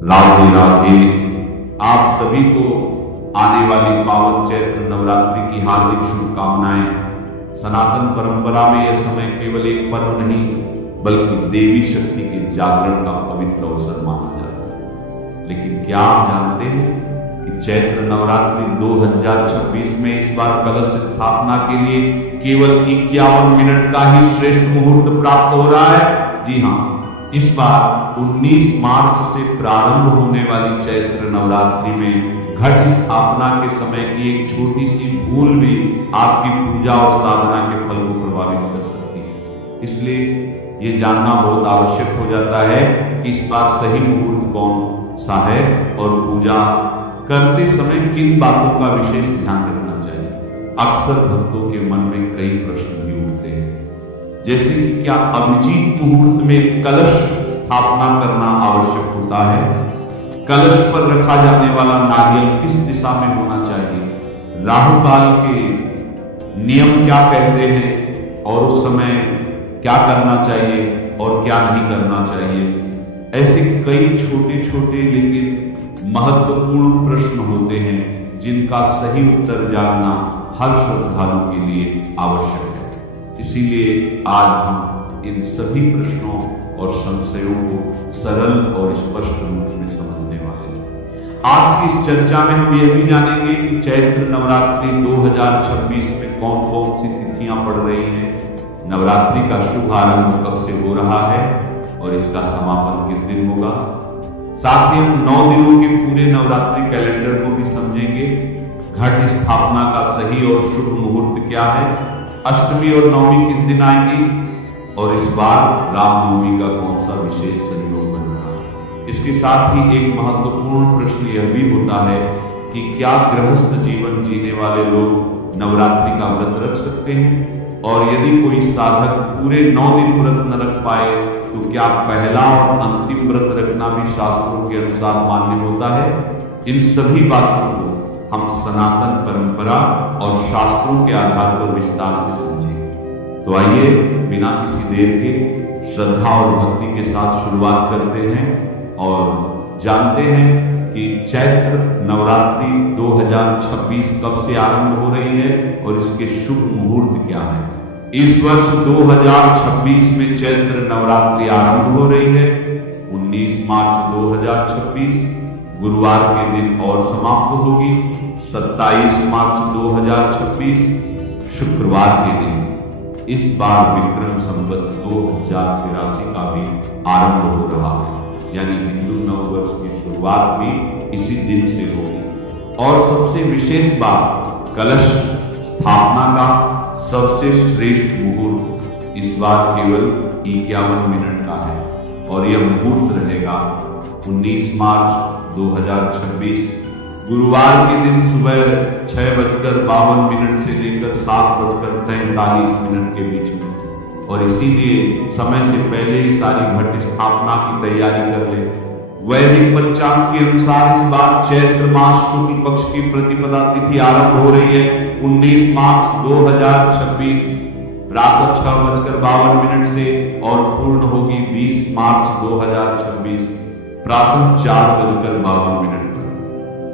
राधे राधे। आप सभी को आने वाली पावन चैत्र नवरात्रि की हार्दिक शुभकामनाएं। सनातन परंपरा में यह समय केवल एक पर्व नहीं बल्कि देवी शक्ति के जागरण का पवित्र अवसर माना जाता है। लेकिन क्या आप जानते हैं कि चैत्र नवरात्रि 2026 में इस बार कलश स्थापना के लिए केवल 51 मिनट का ही श्रेष्ठ मुहूर्त प्राप्त हो रहा है। जी हाँ, इस बार 19 मार्च से प्रारंभ होने वाली चैत्र नवरात्रि में घट स्थापना के समय की एक छोटी सी भूल भी आपकी पूजा और साधना के फल को प्रभावित कर सकती है। इसलिए ये जानना बहुत आवश्यक हो जाता है कि इस बार सही मुहूर्त कौन सा है और पूजा करते समय किन बातों का विशेष ध्यान रखना चाहिए। अक्सर भक्तों के मन में कई प्रश्न भी उठते हैं, जैसे कि क्या अभिजीत मुहूर्त में कलश स्थापना करना आवश्यक होता है? कलश पर रखा जाने वाला नारियल किस दिशा में होना चाहिए? राहु काल के नियम क्या कहते हैं और उस समय क्या करना चाहिए और क्या नहीं करना चाहिए? ऐसे कई छोटे छोटे लेकिन महत्वपूर्ण प्रश्न होते हैं जिनका सही उत्तर जानना हर श्रद्धालु के लिए आवश्यक है। इसीलिए आज हम इन सभी प्रश्नों और संशयों को सरल और स्पष्ट रूप में समझने वाले हैं। आज की इस चर्चा में हम यह भी जानेंगे कि चैत्र नवरात्रि 2026 में कौन कौन सी तिथियां पड़ रही हैं, नवरात्रि का शुभ आरंभ कब से हो रहा है और इसका समापन किस दिन होगा। साथ ही हम 9 दिनों के पूरे नवरात्रि कैलेंडर को भी समझेंगे। घट स्थापना का सही और शुभ मुहूर्त क्या है, अष्टमी और नवमी किस दिन आएंगी और इस बार रामनवमी का कौन सा विशेष संयोग बन रहा है। इसके साथ ही एक महत्वपूर्ण प्रश्न यह भी होता है कि क्या गृहस्थ जीवन जीने वाले लोग नवरात्रि का व्रत रख सकते हैं, और यदि कोई साधक पूरे 9 दिन व्रत न रख पाए तो क्या पहला और अंतिम व्रत रखना भी शास्त्रों के अनुसार मान्य होता है। इन सभी बातों को हम सनातन परंपरा और शास्त्रों के आधार पर विस्तार से समझेंगे। तो आइए बिना किसी देर के श्रद्धा और भक्ति के साथ शुरुआत करते हैं और जानते हैं कि चैत्र नवरात्रि 2026 कब से आरंभ हो रही है और इसके शुभ मुहूर्त क्या है। इस वर्ष 2026 में चैत्र नवरात्रि आरंभ हो रही है 19 मार्च 2026 गुरुवार के दिन और समाप्त होगी 27 मार्च 2026 शुक्रवार के दिन। इस बार विक्रम संवत 2083 का भी आरंभ हो रहा है, यानी हिंदू नववर्ष की शुरुआत भी इसी दिन से होगी। और सबसे विशेष बात, कलश स्थापना का सबसे श्रेष्ठ मुहूर्त इस बार केवल 51 मिनट का है और यह मुहूर्त रहेगा 19 मार्च 2026 गुरुवार के दिन सुबह 6:52 से लेकर 7:43 के बीच में। और इसीलिए समय से पहले ही सारी घट स्थापना की तैयारी कर ले। वैदिक पंचांग के अनुसार इस बार चैत्र मास शुक्ल पक्ष की प्रतिपदा तिथि आरंभ हो रही है 19 मार्च 2026 प्रातः 6:52 से और पूर्ण होगी 20 मार्च 2026 प्रातः 4:52 पर।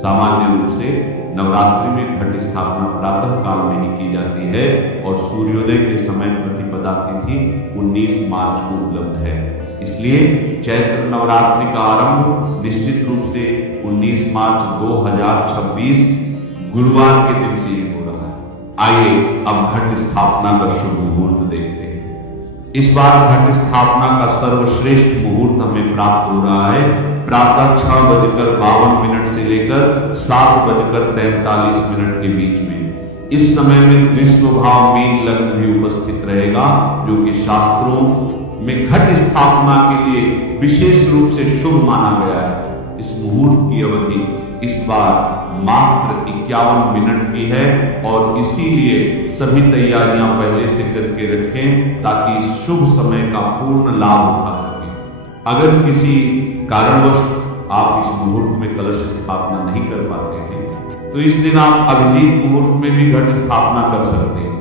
सामान्य रूप से नवरात्रि में घट स्थापना प्रातः काल में ही की जाती है और सूर्योदय के समय प्रतिपदा तिथि 19 मार्च को उपलब्ध है। इसलिए चैत्र नवरात्रि का आरंभ निश्चित रूप से 19 मार्च 2026 गुरुवार के दिन से ही हो रहा है। आइए अब घट स्थापना का शुभ मुहूर्त देखते हैं। इस बार घट स्थापना का सर्वश्रेष्ठ मुहूर्त हमें प्राप्त हो रहा है प्रातः 6:52 से लेकर 7:43 के बीच में। इस समय में विश्वभाव मीन लग्न भी उपस्थित रहेगा, जो कि शास्त्रों में घट स्थापना के लिए विशेष रूप से शुभ माना गया है। इस मुहूर्त की अवधि इस बार मात्र 51 मिनट की है और इसीलिए सभी तैयारियां पहले से करके रखें ताकि इस शुभ समय का पूर्ण लाभ उठा सकें। अगर किसी कारणवश आप इस मुहूर्त में कलश स्थापना नहीं कर पाते हैं तो इस दिन आप अभिजीत मुहूर्त में भी घट स्थापना कर सकते हैं।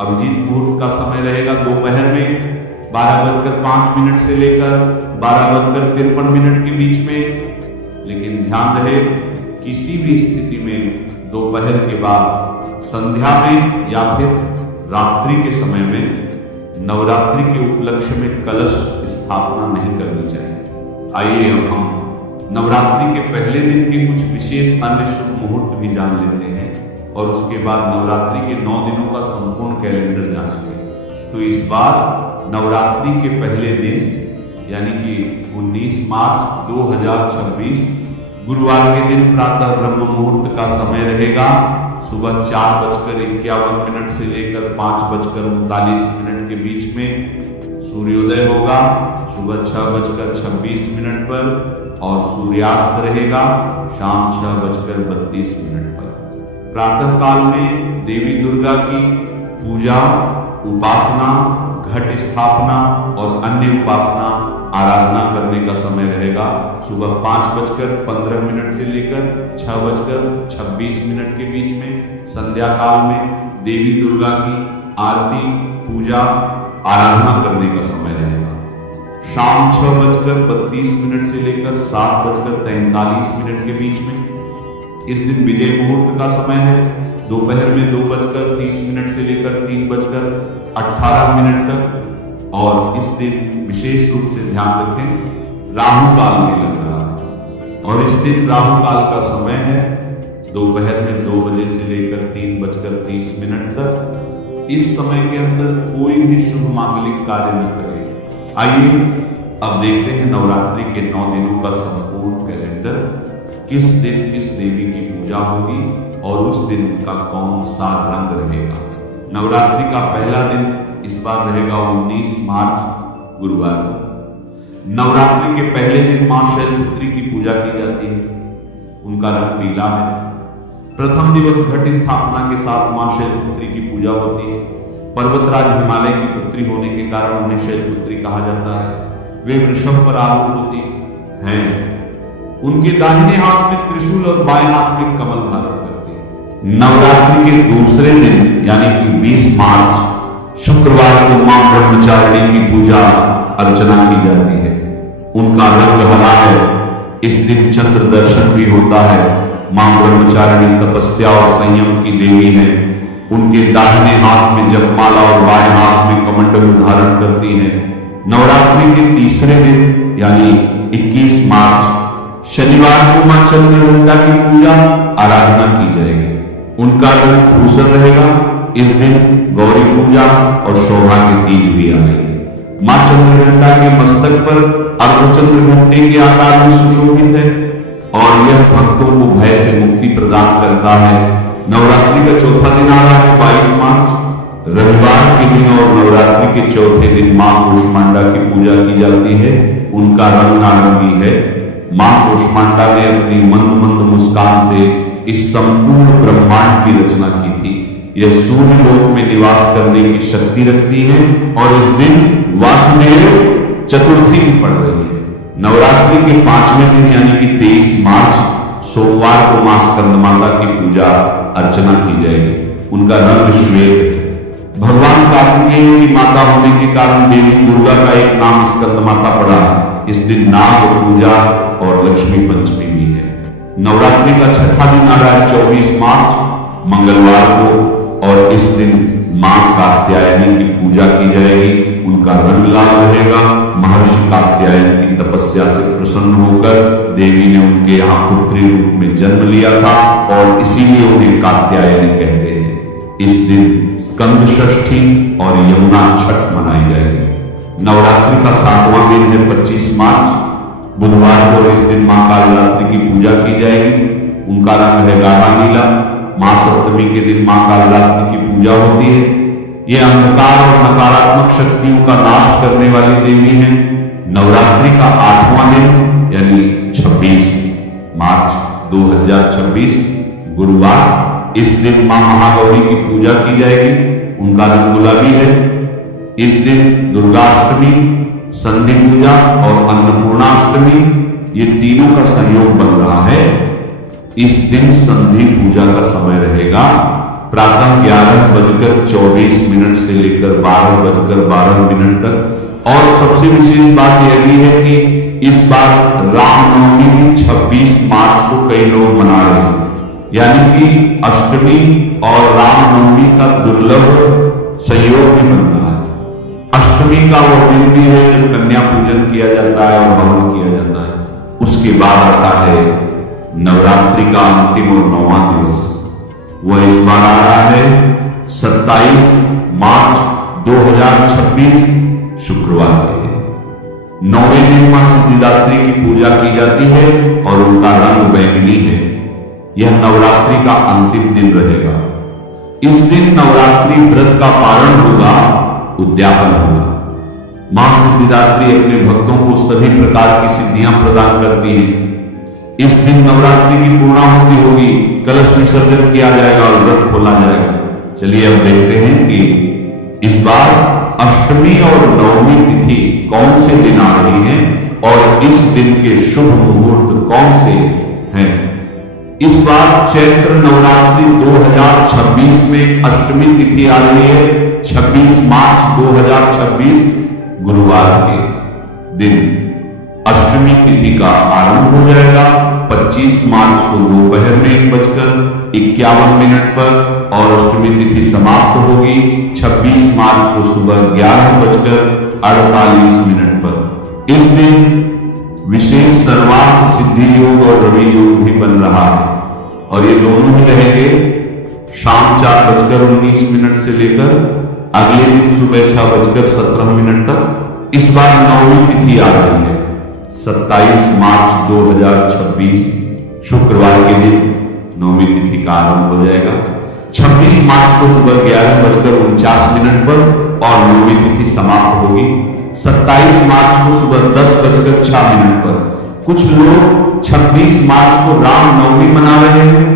अभिजीत मुहूर्त का समय रहेगा दोपहर में 12:05 से लेकर 12:53 के बीच में। लेकिन ध्यान रहे, किसी भी स्थिति में दोपहर के बाद, संध्या में या फिर रात्रि के समय में नवरात्रि के उपलक्ष्य में कलश स्थापना नहीं करनी चाहिए। आइए अब हम नवरात्रि के पहले दिन के कुछ विशेष अन्य शुभ मुहूर्त भी जान लेते हैं और उसके बाद नवरात्रि के 9 दिनों का संपूर्ण कैलेंडर जानेंगे। तो इस बार नवरात्रि के पहले दिन यानी कि 19 मार्च 2026 गुरुवार के दिन प्रातः ब्रह्म मुहूर्त का समय रहेगा। सुबह 4:51 से लेकर 5:39 के बीच में सूर्योदय होगा सुबह 6:26 पर और सूर्यास्त रहेगा शाम 6:32 पर। प्रातः काल में देवी दुर्गा की पूजा, उपासना, घट स्थापना और अन्य उपासना आराधना करने का समय रहेगा सुबह 5:15 से लेकर 6:26 के बीच में। संध्या काल में देवी दुर्गा की आरती, पूजा, आराधना करने का समय रहेगा। शाम 6:32 से लेकर 7:43 के बीच में। इस दिन विजय मुहूर्त का समय है दोपहर में 2:30 से लेकर 3:18 तक। और इस दिन विशेष रूप से ध्यान रखें, राहु काल में लग रहा है और इस दिन राहु काल का समय है दोपहर में 2 बजे से लेकर 3:30 तक। इस समय के अंदर कोई भी शुभ मांगलिक कार्य न करें। आइए अब देखते हैं नवरात्रि के 9 दिनों का संपूर्ण कैलेंडर। किस दिन किस देवी की पूजा होगी और उस दिन उनका कौन सा रंग रहेगा। नवरात्रि का पहला दिन इस बार रहेगा 19 मार्च गुरुवार को। नवरात्रि के पहले दिन मां शैलपुत्री की पूजा की जाती है। उनका रंग पीला है। प्रथम दिवस घट स्थापना के साथ मां शैलपुत्री की पूजा होती है। पर्वतराज हिमालय की पुत्री होने के कारण उन्हें शैलपुत्री कहा जाता है। वे वृषभ पर आरूढ़ होती हैं। उनके दाहिने हाथ में त्रिशूल और बाएं हाथ में कमल धारण करती है। नवरात्रि के दूसरे दिन यानी कि 20 मार्च शुक्रवार को मां ब्रह्मचारिणी की पूजा अर्चना की जाती है। उनका रंग हरा है। इस दिन चंद्र दर्शन भी होता है। मां ब्रह्मचारिणी तपस्या और संयम की देवी है। उनके दाहिने हाथ में जपमाला और बाएं हाथ में कमंडलू धारण करती हैं। नवरात्रि के तीसरे दिन यानी 21 मार्च शनिवार को मां चंद्रघंटा की पूजा आराधना की जाएगी। उनका रंग धूसर रहेगा। इस दिन गौरी पूजा और शोभा के तीज भी आ रही। मां चंद्रघंटा के मस्तक पर अर्धचंद्र घंटे के आकार में सुशोभित है और यह भक्तों को भय से मुक्ति प्रदान करता है। नवरात्रि का चौथा दिन आ रहा है 22 मार्च रविवार के दिन और नवरात्रि के चौथे दिन मां कूष्मांडा की पूजा की जाती है। उनका रंग नारंगी है। मां कूष्मांडा ने अपनी मंद मंद मुस्कान से इस संपूर्ण ब्रह्मांड की रचना की थी। यह सूर्य लोक में निवास करने की शक्ति रखती है और इस दिन वासुदेव चतुर्थी भी पड़ रही है। नवरात्रि के 5वें दिन यानी कि 23 मार्च सोमवार को मां स्कंद माता की पूजा अर्चना की जाएगी। उनका रंग श्वेत है। भगवान कार्तिकेय की माता होने के कारण देवी दुर्गा का एक नाम स्कंद माता पड़ा। इस दिन नाग पूजा और लक्ष्मी पंचमी भी है। नवरात्रि का छठा दिन आ रहा है 24 मार्च मंगलवार को और इस दिन मां कात्यायनी की पूजा की जाएगी। उनका रंग लाल रहेगा। महर्षि कात्यायन की तपस्या से प्रसन्न होकर देवी ने उनके यहाँ पुत्री रूप में जन्म लिया था और इसीलिए उन्हें कात्यायनी कहते हैं। इस दिन स्कंद षष्ठी और यमुना छठ मनाई जाएगी। नवरात्रि का 7वां दिन है 25 मार्च बुधवार को। इस दिन मां कालरात्रि की पूजा की जाएगी। उनका रंग है गाढ़ा नीला। महासप्तमी के दिन मां कालरात्रि की पूजा होती है। यह अंधकार और नकारात्मक शक्तियों का नाश करने वाली देवी है। नवरात्रि का 8वां दिन यानी 26 मार्च 2026 गुरुवार। इस दिन मां महागौरी की पूजा की जाएगी। उनका रंग गुलाबी है। इस दिन दुर्गाष्टमी, संधि पूजा और अन्नपूर्णाष्टमी ये तीनों का संयोग बन रहा है। इस दिन संधि पूजा का समय रहेगा प्रातः 11:24 से लेकर 12:12 तक और सबसे विशेष बात यह भी है कि इस बार रामनवमी भी 26 मार्च को कई लोग मना रहे हैं, यानी कि अष्टमी और रामनवमी का दुर्लभ संयोग भी बन रहा है। अष्टमी का वो दिन भी है जब कन्या पूजन किया जाता है और हवन किया जाता है। उसके बाद आता है नवरात्रि का अंतिम और 9वां दिवस। वह इस बार आ रहा है 27 मार्च 2026 शुक्रवार के दिन। 9वें दिन मां सिद्धिदात्री की पूजा की जाती है और उनका रंग बैंगनी है। यह नवरात्रि का अंतिम दिन रहेगा। इस दिन नवरात्रि व्रत का पारण होगा, उद्यापन होगा। मां सिद्धिदात्री अपने भक्तों को सभी प्रकार की सिद्धियां प्रदान करती हैं। इस दिन नवरात्रि की पूर्णाहुति होगी, कलश विसर्जन किया जाएगा और व्रत खोला जाएगा। चलिए अब देखते हैं कि इस बार अष्टमी और नवमी तिथि कौन से दिन आ रही हैं और इस दिन के शुभ मुहूर्त कौन से हैं। इस बार चैत्र नवरात्रि 2026 में अष्टमी तिथि आ रही है 26 मार्च 2026 गुरुवार के दिन। अष्टमी तिथि का आरंभ हो जाएगा 25 मार्च को दोपहर में 1:51 पर और अष्टमी तिथि समाप्त होगी 26 मार्च को सुबह 11:48 पर। इस दिन विशेष सर्वार्थ सिद्धि योग और रवि योग भी बन रहा है और ये दोनों ही रहेंगे शाम 4:19 से लेकर अगले दिन सुबह 6:17 तक। इस बार नौवीं तिथि आ रही है 27 मार्च 2026 शुक्रवार के दिन नौवीं तिथि का आरंभ हो जाएगा। 26 मार्च को सुबह 11:49 पर और नौवीं तिथि समाप्त होगी 27 मार्च को सुबह 10:06 पर। कुछ लोग 26 मार्च को रामनवमी मना रहे हैं,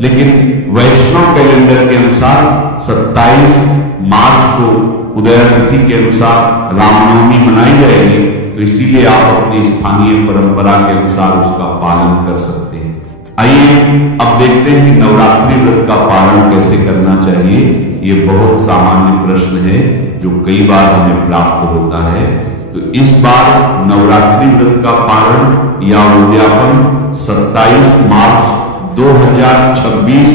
लेकिन वैष्णव कैलेंडर के अनुसार 27 मार्च को उदय तिथि के अनुसार रामनवमी मनाई जाएगी। तो इसीलिए आप अपनी स्थानीय परंपरा के अनुसार उसका पालन कर सकते हैं। आइए अब देखते हैं कि नवरात्रि व्रत का पालन कैसे करना चाहिए। ये बहुत सामान्य प्रश्न है जो कई बार हमें प्राप्त होता है। तो इस बार नवरात्रि व्रत का पारण या उद्यापन 27 मार्च 2026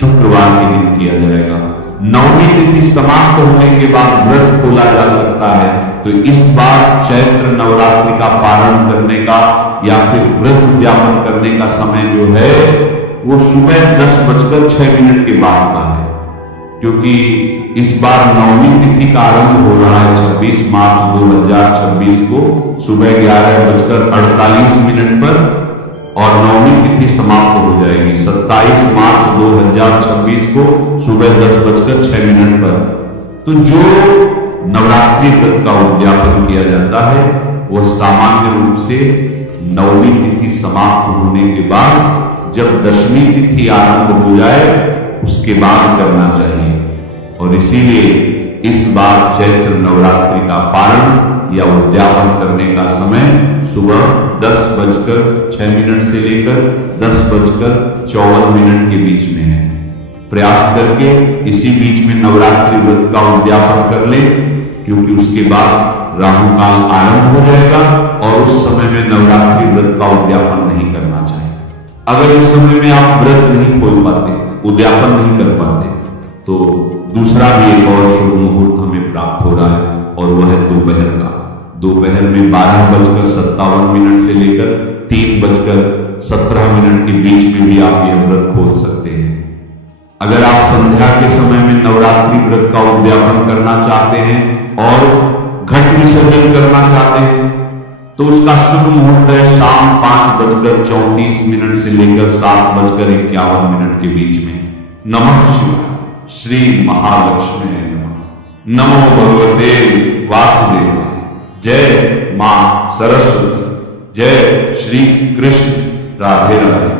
शुक्रवार के दिन किया जाएगा। नवमी तिथि समाप्त होने के बाद व्रत खोला जा सकता है। तो इस बार चैत्र नवरात्रि का पारण करने का या फिर व्रत उद्यापन करने का समय जो है वो सुबह 10:06 के बाद का है, क्योंकि इस बार नवमी तिथि का आरंभ हो रहा है 26 मार्च 2026 को सुबह 11:48 पर और नवमी तिथि समाप्त हो जाएगी 27 मार्च 2026 को सुबह 10:06 पर। तो जो नवरात्रि व्रत का उद्यापन किया जाता है वह सामान्य रूप से नवमी तिथि समाप्त होने के बाद जब दशमी तिथि आरंभ हो जाए उसके बाद करना चाहिए। और इसीलिए इस बार चैत्र नवरात्रि का पारण या उद्यापन करने का समय सुबह 10:06 से लेकर 10:54 के बीच में है। प्रयास करके इसी बीच में नवरात्रि व्रत का उद्यापन कर ले, क्योंकि उसके बाद राहु काल आरंभ हो जाएगा और उस समय में नवरात्रि व्रत का उद्यापन नहीं करना चाहिए। अगर इस समय में आप व्रत नहीं खोल पाते, उद्यापन नहीं कर पाते, तो दूसरा भी एक और शुभ मुहूर्त हमें प्राप्त हो रहा है और वह है दोपहर का। दोपहर में 12:57 से लेकर 3:17 के बीच में भी आप यह व्रत खोल सकते हैं। अगर आप संध्या के समय में नवरात्रि व्रत का उद्यापन करना चाहते हैं और घट विसर्जन करना चाहते हैं तो उसका शुभ मुहूर्त है शाम 5:34 से लेकर 7:51 के बीच में। नमः शिवाय। श्री महालक्ष्मी नमः। नमो भगवते वासुदेवाय। जय मां सरस्वती। जय श्री कृष्ण। राधे राधे।